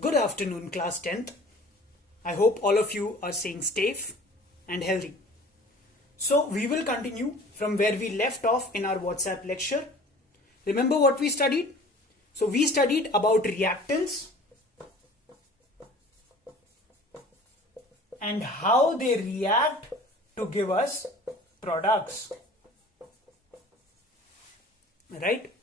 Good afternoon, class 10th. I hope all of you are staying safe and healthy. So, we will continue from where we left off in our WhatsApp lecture. Remember what we studied? So, we studied about reactants and how they react to give us products. Right?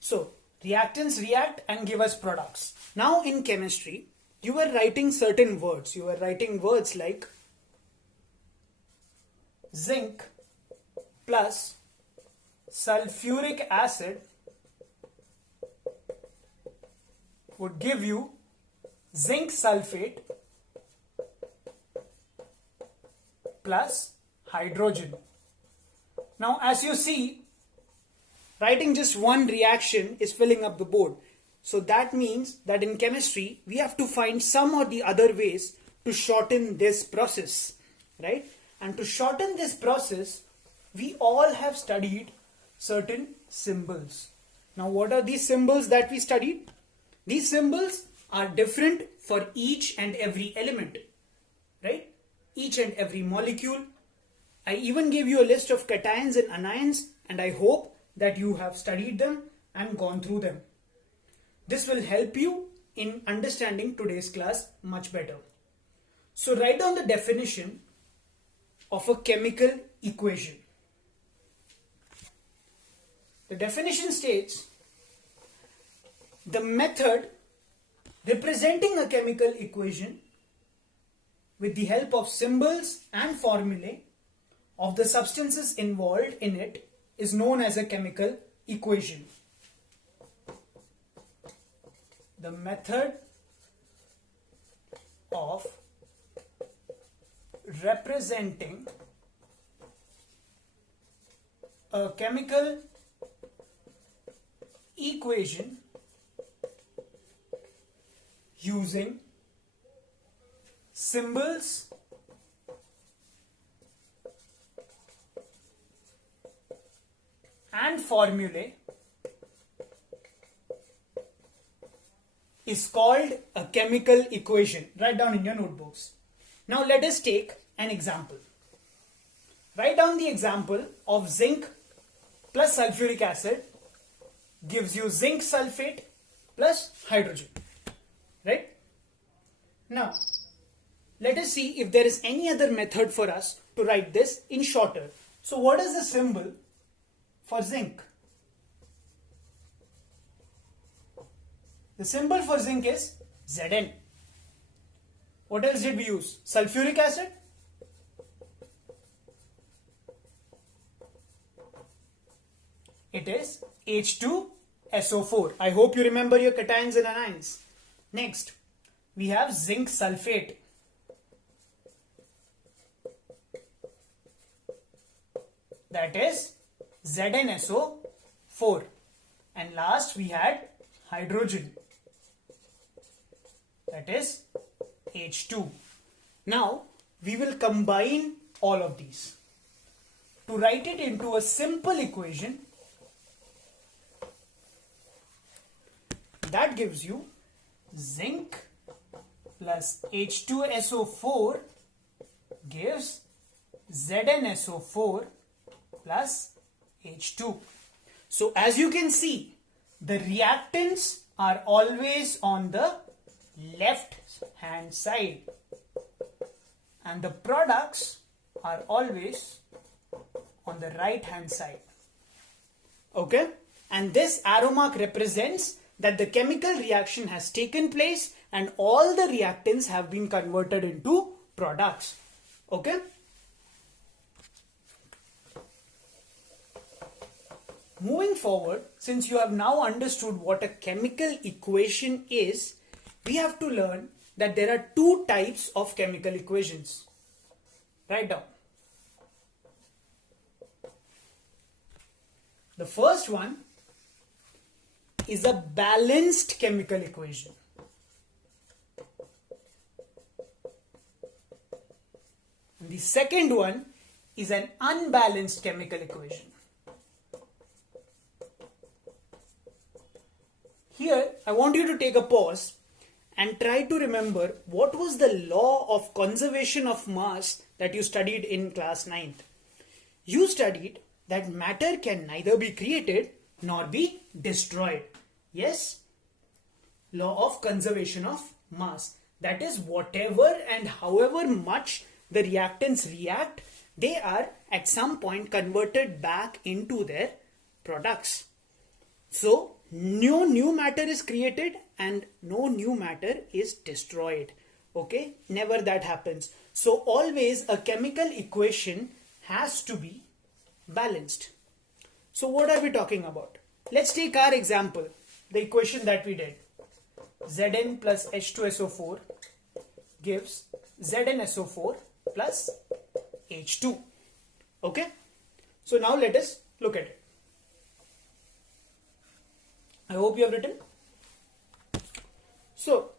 So, reactants react and give us products. Now in chemistry, you were writing certain words. You were writing words like zinc plus sulfuric acid would give you zinc sulfate plus hydrogen. Now as you see, writing just one reaction is filling up the board. So that means that in chemistry, we have to find some or the other ways to shorten this process, right? And to shorten this process, we all have studied certain symbols. Now, what are these symbols that we studied? These symbols are different for each and every element, right? Each and every molecule. I even gave you a list of cations and anions, and I hope that you have studied them and gone through them. This will help you in understanding today's class much better. So write down the definition of a chemical equation. The definition states the method representing a chemical equation with the help of symbols and formulae of the substances involved in it is known as a chemical equation. The method of representing a chemical equation using symbols and formulae is called a chemical equation. Write down in your notebooks. Now let us take an example. Write down the example of zinc plus sulfuric acid gives you zinc sulfate plus hydrogen. Right? Now, let us see if there is any other method for us to write this in shorter. So what is the symbol for zinc? The symbol for zinc is Zn. What else did we use? Sulfuric acid? It is H2SO4. I hope you remember your cations and anions. Next, we have zinc sulfate. That is ZnSO4. And last we had hydrogen. That is H2. Now we will combine all of these to write it into a simple equation that gives you zinc plus H2SO4 gives ZnSO4 plus H2. So as you can see, the reactants are always on the left hand side and the products are always on the right hand side. Okay? And this arrow mark represents that the chemical reaction has taken place and all the reactants have been converted into products. Okay? Moving forward, since you have now understood what a chemical equation is, we have to learn that there are two types of chemical equations. Write down. The first one is a balanced chemical equation. And the second one is an unbalanced chemical equation. Here, I want you to take a pause and try to remember what was the law of conservation of mass that you studied in class 9th. You studied that matter can neither be created nor be destroyed. Yes? Law of conservation of mass. That is, whatever and however much the reactants react, they are at some point converted back into their products. So, no new matter is created and no new matter is destroyed. Okay? Never that happens. So, always a chemical equation has to be balanced. So, what are we talking about? Let's take our example, the equation that we did. Zn plus H2SO4 gives ZnSO4 plus H2. Okay? So now let us look at it. I hope you have written. So,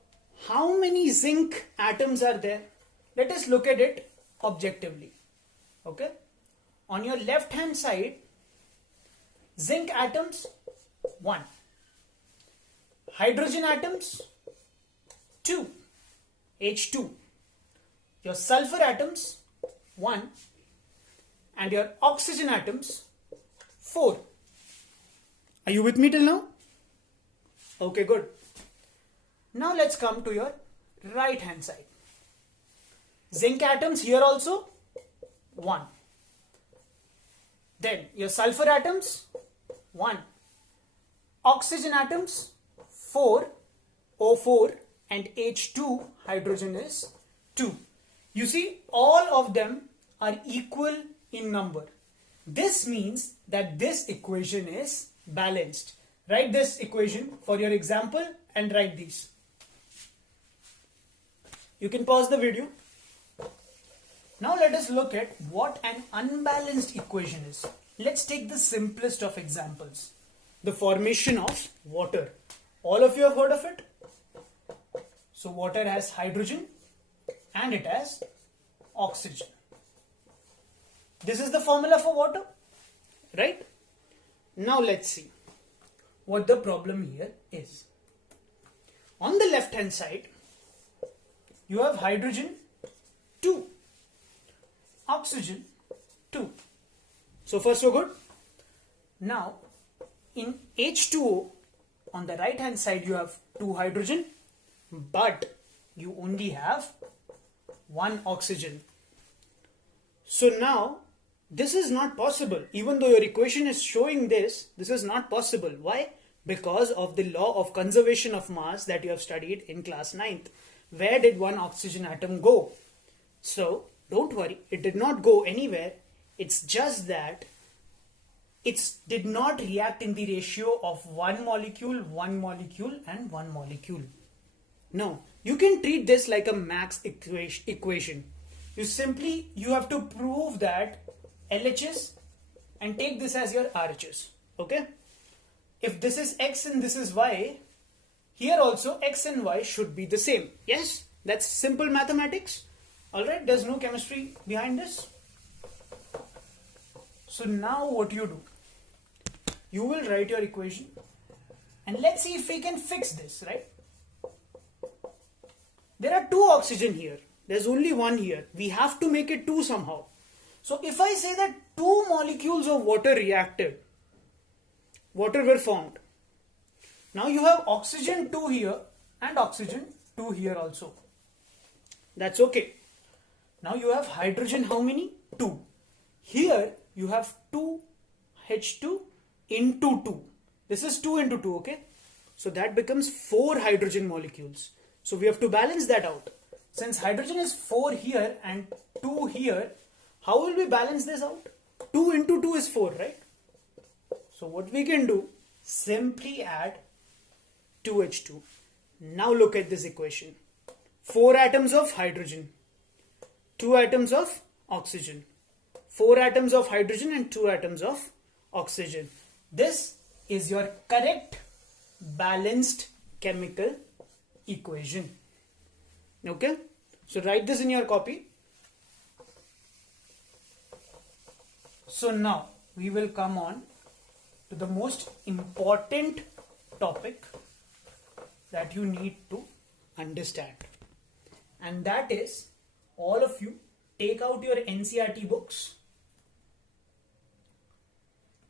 how many zinc atoms are there? Let us look at it objectively. Okay? On your left hand side, zinc atoms 1. Hydrogen atoms 2. H2. Your sulfur atoms 1. And your oxygen atoms 4. Are you with me till now? Okay, good. Now let's come to your right hand side. Zinc atoms here also 1. Then your sulfur atoms 1. Oxygen atoms 4, O4, and H2 hydrogen is 2. You see, all of them are equal in number. This means that this equation is balanced. Write this equation for your example and write these. You can pause the video. Now let us look at what an unbalanced equation is. Let's take the simplest of examples. The formation of water. All of you have heard of it? So water has hydrogen and it has oxygen. This is the formula for water, right? Now let's see what the problem here is. On the left hand side, you have hydrogen 2, oxygen 2. So far so good. Now in H2O, on the right hand side you have 2 hydrogen, but you only have 1 oxygen. So now this is not possible. Even though your equation is showing this is not possible. Why? Because of the law of conservation of mass that you have studied in class 9th. Where did 1 oxygen atom go? So don't worry, it did not go anywhere. It's just that it did not react in the ratio of 1 molecule, 1 molecule and 1 molecule. No, you can treat this like a max equation. You have to prove that LHS and take this as your RHS. Okay? If this is X and this is Y, here also X and Y should be the same. Yes? That's simple mathematics. Alright, there's no chemistry behind this. So now what you do? You will write your equation and let's see if we can fix this, right? There are 2 oxygen here. There's only 1 here. We have to make it 2 somehow. So if I say that 2 molecules of water reacted, water were formed. Now you have oxygen 2 here and oxygen 2 here also. That's okay. Now you have hydrogen how many? 2. Here you have 2H2 into 2. This is 2 into 2, okay? So that becomes 4 hydrogen molecules. So we have to balance that out. Since hydrogen is 4 here and 2 here, how will we balance this out? 2 into 2 is 4, right? So what we can do, simply add 2H2. Now look at this equation. 4 atoms of hydrogen, 2 atoms of oxygen, 4 atoms of hydrogen and 2 atoms of oxygen. This is your correct balanced chemical equation. Okay? So write this in your copy. So now we will come on to the most important topic that you need to understand. And that is, all of you take out your NCERT books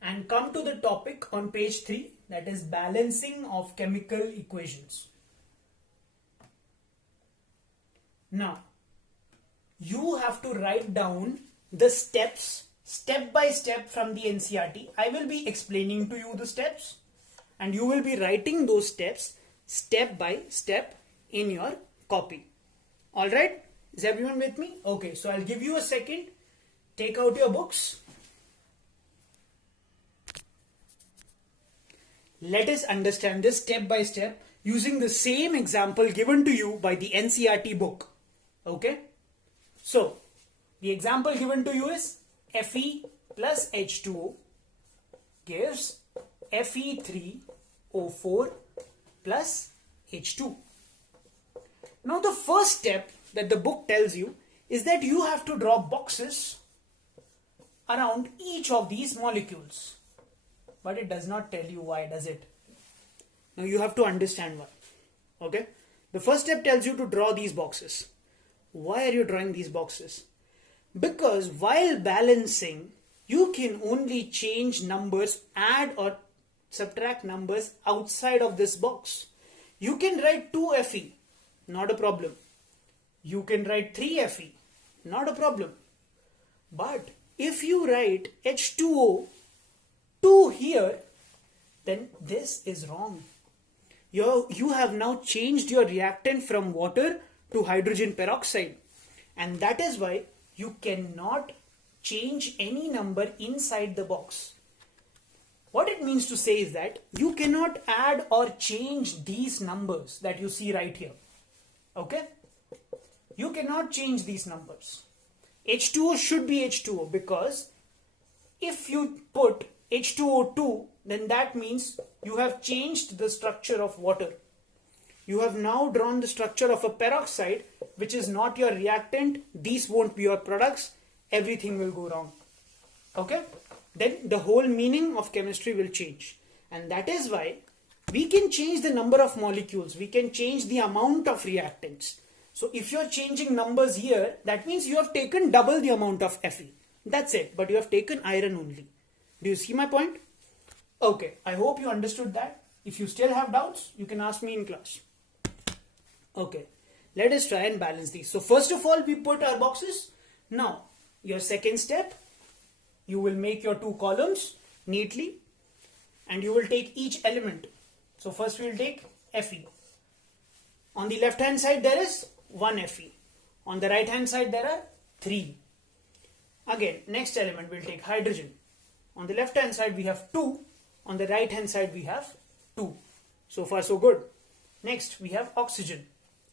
and come to the topic on page 3, that is balancing of chemical equations. Now, you have to write down the steps step by step from the NCERT. I will be explaining to you the steps and you will be writing those steps step by step in your copy. Alright? Is everyone with me? Okay, so I'll give you a second. Take out your books. Let us understand this step by step using the same example given to you by the NCERT book. Okay? So, the example given to you is Fe plus H2O gives Fe3O4 plus H2. Now the first step that the book tells you is that you have to draw boxes around each of these molecules. But it does not tell you why, does it? Now you have to understand why. Okay? The first step tells you to draw these boxes. Why are you drawing these boxes? Because while balancing, you can only change numbers, add or subtract numbers outside of this box. You can write 2Fe, not a problem. You can write 3Fe, not a problem. But if you write H2O 2 here, then this is wrong. You have now changed your reactant from water to hydrogen peroxide. And that is why you cannot change any number inside the box. What it means to say is that you cannot add or change these numbers that you see right here. Okay? You cannot change these numbers. H2O should be H2O because if you put H2O2, then that means you have changed the structure of water. You have now drawn the structure of a peroxide, which is not your reactant. These won't be your products. Everything will go wrong. Okay? Then the whole meaning of chemistry will change. And that is why we can change the number of molecules. We can change the amount of reactants. So if you're changing numbers here, that means you have taken double the amount of Fe. That's it. But you have taken iron only. Do you see my point? Okay. I hope you understood that. If you still have doubts, you can ask me in class. Okay. Let us try and balance these. So first of all, we put our boxes. Now, your second step, you will make your two columns neatly and you will take each element. So first we will take Fe. On the left hand side there is 1 Fe. On the right hand side there are 3. Again, next element we'll take hydrogen. On the left hand side we have 2. On the right hand side we have 2. So far so good. Next we have oxygen.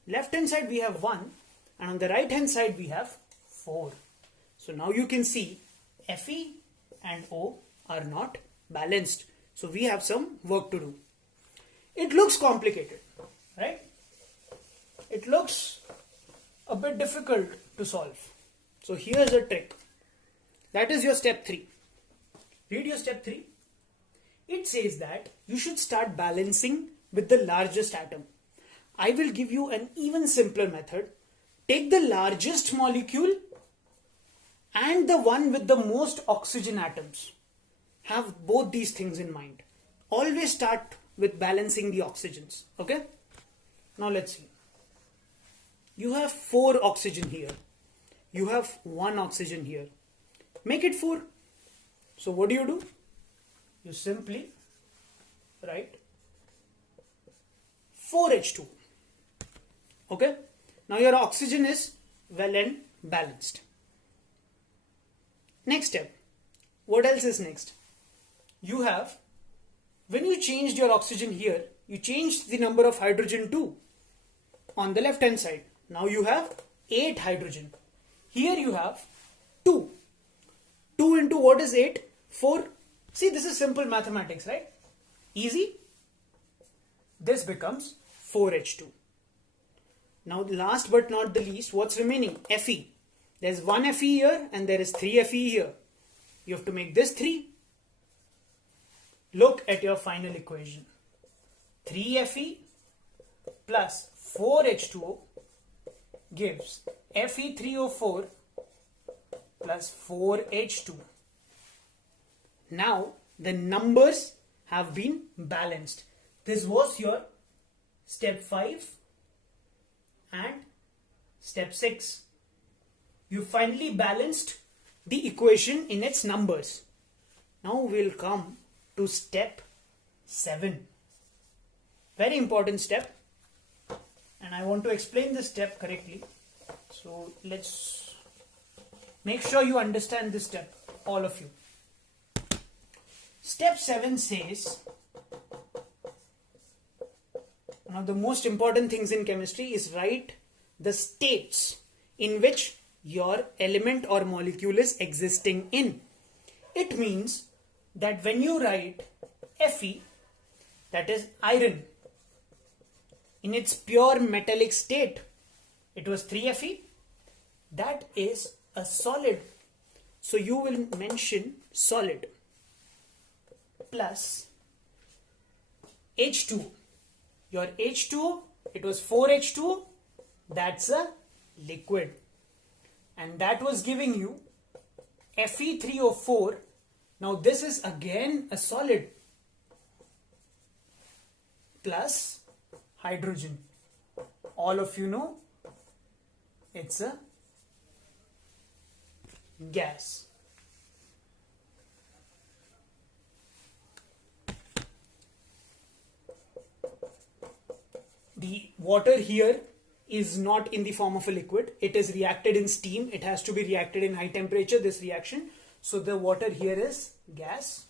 Left hand side we have 1 and on the right hand side we have 4. So now you can see Fe and O are not balanced. So we have some work to do. It looks complicated, right? It looks a bit difficult to solve. So here's a trick. That is your step 3. Read your step 3. It says that you should start balancing with the largest atom. I will give you an even simpler method. Take the largest molecule and the one with the most oxygen atoms. Have both these things in mind. Always start with balancing the oxygens. Okay? Now let's see. You have 4 oxygen here. You have 1 oxygen here. Make it 4. So what do? You simply write 4H2. Okay? Now your oxygen is well and balanced. Next step. What else is next? You have, when you changed your oxygen here, you changed the number of hydrogen too. On the left hand side. Now you have 8 hydrogen. Here you have 2. 2 into what is 8? 4. See, this is simple mathematics, right? Easy. This becomes 4H2. Now last but not the least, what's remaining? Fe. There's 1 Fe here and there is 3 Fe here. You have to make this 3. Look at your final equation. 3 Fe plus 4H2O gives Fe3O4 plus 4H2. Now the numbers have been balanced. This was your step 5 and step 6. You finally balanced the equation in its numbers. Now we'll come to step 7. Very important step, and I want to explain this step correctly. So let's make sure you understand this step, all of you. Step 7 says, one of the most important things in chemistry is write the states in which your element or molecule is existing in. It means that when you write Fe, that is iron, in its pure metallic state, it was 3Fe, that is a solid. So you will mention solid plus H2. Your H2, it was 4H2, that's a liquid. And that was giving you Fe3O4. Now this is again a solid plus hydrogen. All of you know it's a gas. The water here is not in the form of a liquid. It is reacted in steam. It has to be reacted in high temperature, this reaction. So the water here is gas,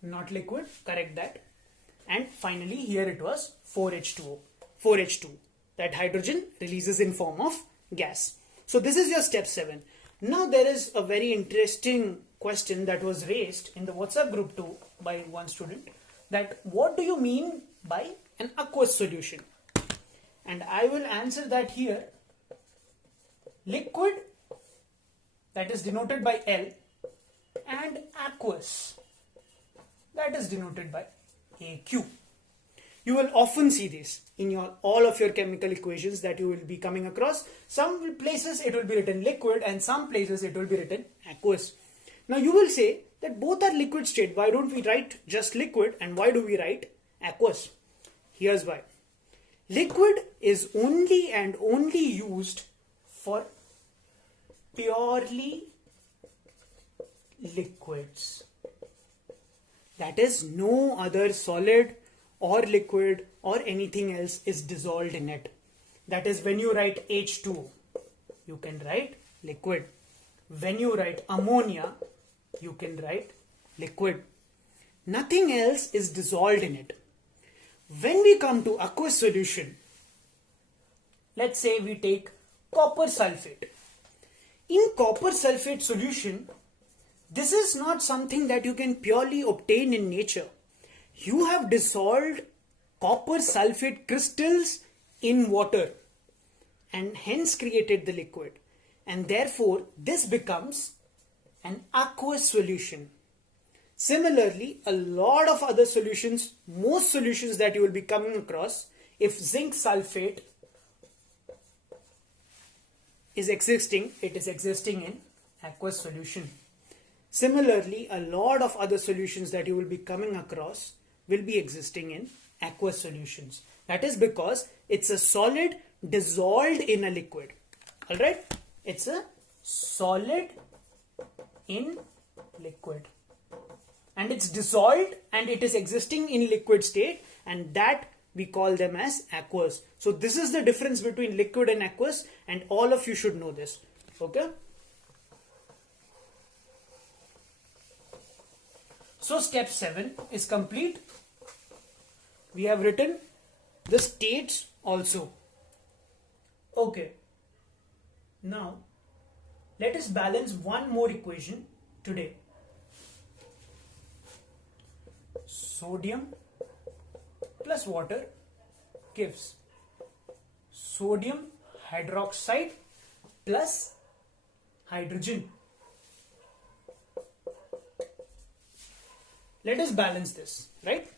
not liquid. Correct that. And finally here it was 4H2O. 4H2. That hydrogen releases in form of gas. So this is your step 7. Now there is a very interesting question that was raised in the WhatsApp group too by one student, that what do you mean by an aqueous solution? And I will answer that here. Liquid, that is denoted by L, and aqueous, that is denoted by AQ. You will often see this in all of your chemical equations that you will be coming across. Some places it will be written liquid and some places it will be written aqueous. Now you will say that both are liquid state. Why don't we write just liquid and why do we write aqueous? Here's why. Liquid is only and only used for purely liquids. That is, no other solid or liquid or anything else is dissolved in it. That is, when you write H2O, you can write liquid. When you write ammonia, you can write liquid. Nothing else is dissolved in it. When we come to aqueous solution, let's say we take copper sulfate. In copper sulfate solution, this is not something that you can purely obtain in nature. You have dissolved copper sulfate crystals in water and hence created the liquid. And therefore, this becomes an aqueous solution. Similarly, a lot of other solutions, most solutions that you will be coming across, if zinc sulfate is existing, it is existing in aqueous solution. Similarly, a lot of other solutions that you will be coming across will be existing in aqueous solutions. That is because it's a solid dissolved in a liquid. Alright? It's a solid in liquid. And it's dissolved and it is existing in liquid state, and that we call them as aqueous. So this is the difference between liquid and aqueous, and all of you should know this. Okay? So step 7 is complete. We have written the states also. Okay. Now let us balance one more equation today. Sodium plus water gives sodium hydroxide plus hydrogen. Let us balance this, right?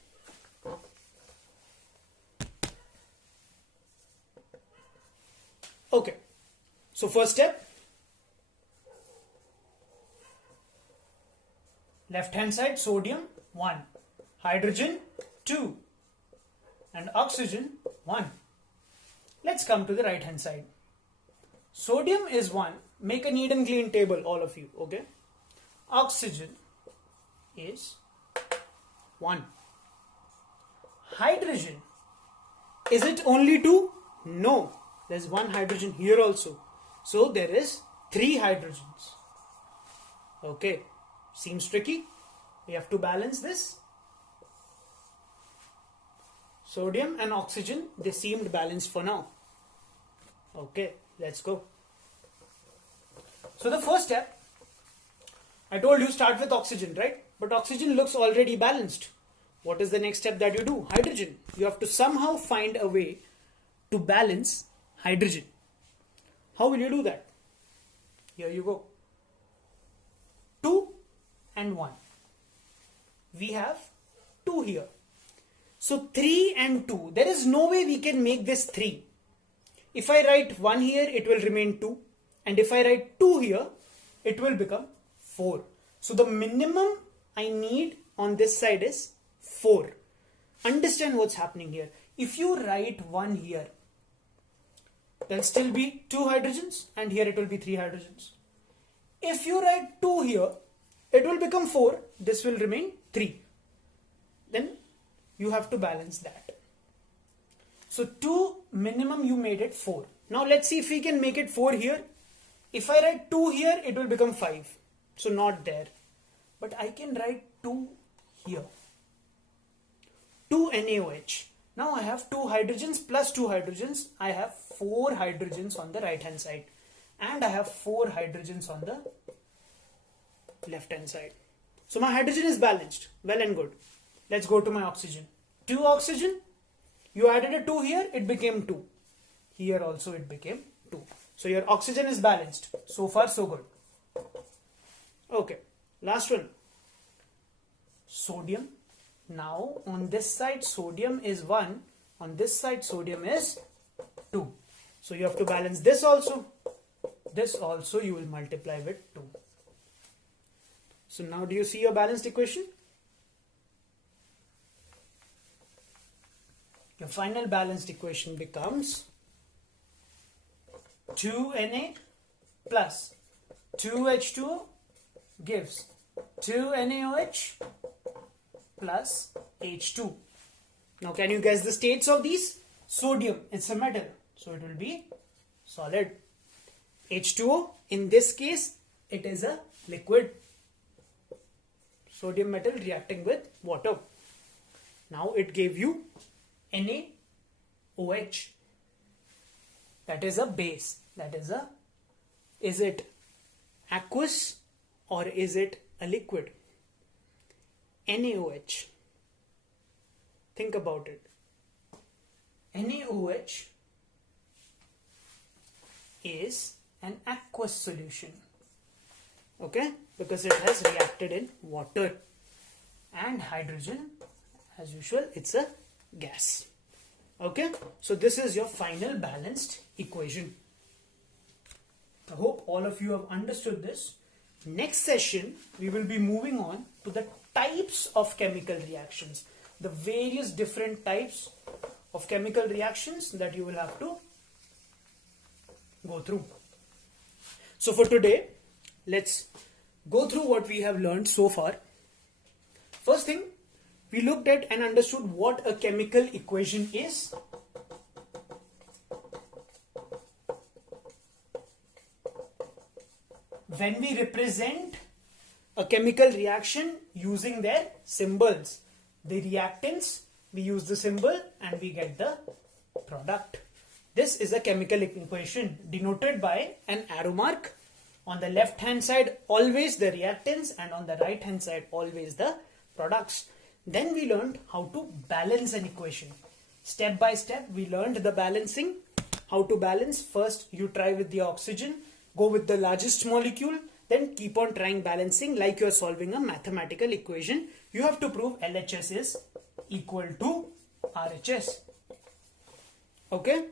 Okay, so first step, left hand side sodium 1, hydrogen 2 and oxygen 1. Let's come to the right hand side. Sodium is 1. Make a neat and clean table, all of you, okay? Oxygen is 1. Hydrogen, is it only 2? No, there's 1 hydrogen here also. So there is 3 hydrogens. Okay, seems tricky. We have to balance this. Sodium and oxygen, they seemed balanced for now. Okay, let's go. So the first step, I told you start with oxygen, right? But oxygen looks already balanced. What is the next step that you do? Hydrogen. You have to somehow find a way to balance hydrogen. How will you do that? Here you go. 2 and 1. We have 2 here. So 3 and 2. There is no way we can make this 3. If I write 1 here, it will remain 2. And if I write 2 here, it will become 4. So the minimum I need on this side is 4. Understand what's happening here. If you write 1 here, there'll still be 2 hydrogens and here it will be 3 hydrogens. If you write 2 here, it will become 4. This will remain 3. Then you have to balance that. So 2 minimum, you made it 4. Now let's see if we can make it 4 here. If I write 2 here, it will become 5. So not there. But I can write 2 here. 2 NaOH. Now I have 2 hydrogens plus 2 hydrogens. I have 4 hydrogens on the right hand side. And I have 4 hydrogens on the left hand side. So my hydrogen is balanced. Well and good. Let's go to my oxygen. 2 oxygen. You added a 2 here, it became 2. Here also it became 2. So your oxygen is balanced. So far so good. Okay. Last one. Sodium. Now on this side sodium is 1. On this side sodium is 2. So you have to balance this also. This also you will multiply with 2. So now do you see your balanced equation? Your final balanced equation becomes 2Na plus 2H2O gives 2NaOH plus H2. Now can you guess the states of these? Sodium, it's a metal, so it will be solid. H2O, in this case, it is a liquid. Sodium metal reacting with water. Now it gave you NaOH. That is a base. That is it aqueous or is it a liquid? NaOH. Think about it. NaOH is an aqueous solution. Okay? Because it has reacted in water. And hydrogen, as usual, it's a gas. Okay? So this is your final balanced equation. I hope all of you have understood this. Next session, we will be moving on to the types of chemical reactions. The various different types of chemical reactions that you will have to go through. So for today, let's go through what we have learned so far. First thing, we looked at and understood what a chemical equation is. When we represent a chemical reaction using their symbols, the reactants, we use the symbol and we get the product. This is a chemical equation denoted by an arrow mark. On the left hand side, always the reactants, and on the right hand side, always the products. Then we learned how to balance an equation. Step by step, we learned the balancing. How to balance. First, you try with the oxygen. Go with the largest molecule. Then keep on trying balancing like you are solving a mathematical equation. You have to prove LHS is equal to RHS. Okay?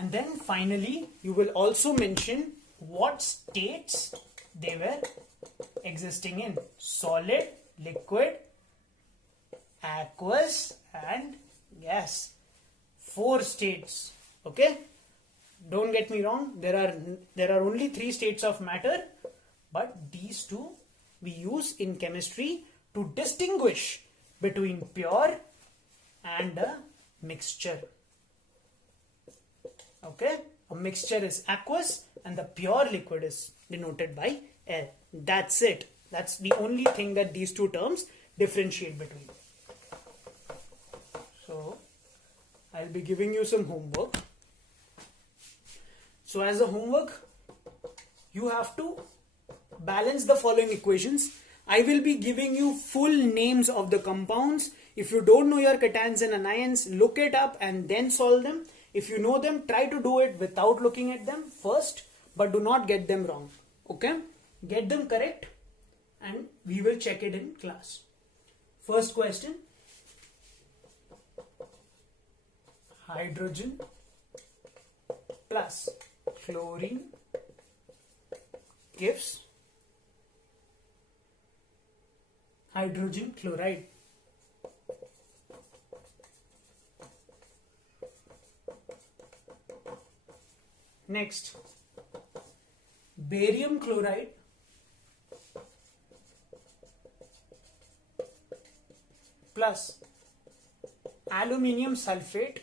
And then finally, you will also mention what states they were existing in: solid, liquid, aqueous, and gas. 4 states. Okay, don't get me wrong, there are only 3 states of matter, but these 2 we use in chemistry to distinguish between pure and a mixture. Okay, a mixture is aqueous and the pure liquid is denoted by air. That's it. That's the only thing that these 2 terms differentiate between. So I'll be giving you some homework. So as a homework, you have to balance the following equations. I will be giving you full names of the compounds. If you don't know your cations and anions, look it up and then solve them. If you know them, try to do it without looking at them first, but do not get them wrong. Okay? Get them correct and we will check it in class. First question. Hydrogen plus chlorine gives hydrogen chloride. Next, barium chloride plus aluminium sulfate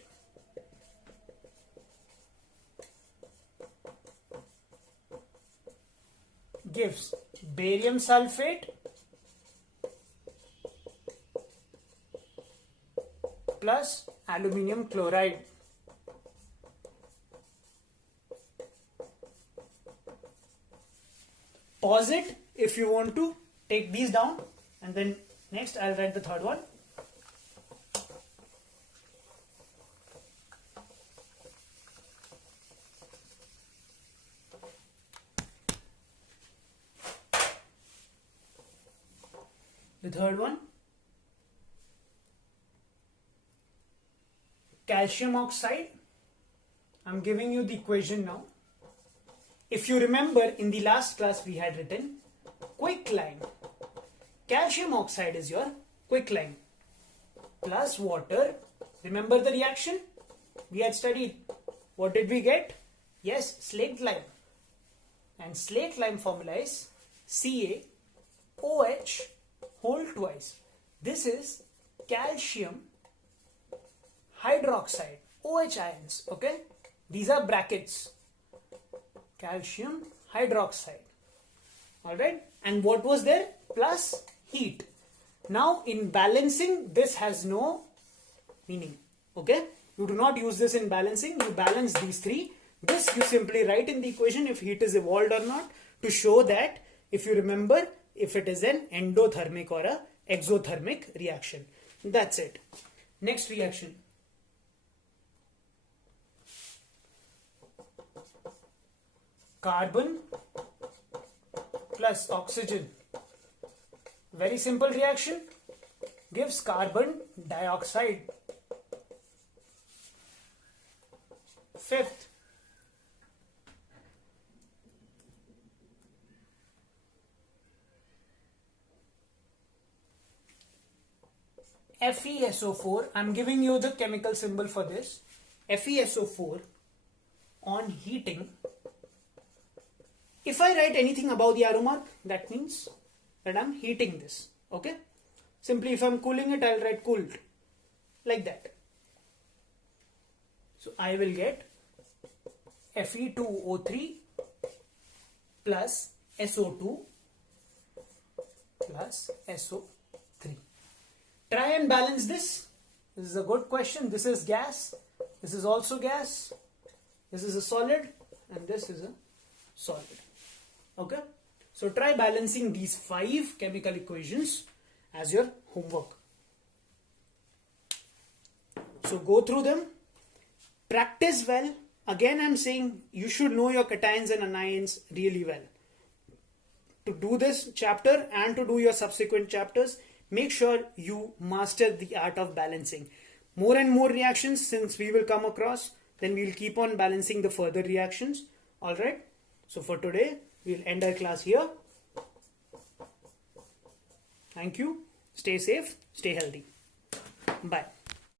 gives barium sulfate plus aluminium chloride. Pause it if you want to take these down, and then next I'll write the third one. The third one, calcium oxide. I'm giving you the equation now. If you remember, in the last class we had written quicklime. Calcium oxide is your quicklime plus water. Remember the reaction we had studied? What did we get? Yes, slaked lime. And slaked lime formula is CaOH whole twice. This is calcium hydroxide, OH ions. Okay, these are brackets. Calcium hydroxide. Alright, and what was there? Plus heat. Now in balancing, this has no meaning. Okay, you do not use this in balancing. You balance these 3. This you simply write in the equation if heat is evolved or not, to show that, if you remember, if it is an endothermic or a exothermic reaction. That's it. Next reaction. Carbon plus oxygen. Very simple reaction. Gives carbon dioxide. Fifth. FeSO4. I'm giving you the chemical symbol for this. FeSO4 on heating. If I write anything above the arrow mark, that means that I'm heating this. Okay? Simply if I'm cooling it, I'll write cooled. Like that. So I will get Fe2O3 plus SO2 plus SO3. Try and balance this. This is a good question. This is gas. This is also gas. This is a solid. And this is a solid. Okay. So try balancing these 5 chemical equations as your homework. So go through them. Practice well. Again, I'm saying you should know your cations and anions really well. To do this chapter and to do your subsequent chapters, make sure you master the art of balancing. More and more reactions since we will come across, then we'll keep on balancing the further reactions. Alright, so for today we'll end our class here. Thank you. Stay safe, stay healthy. Bye.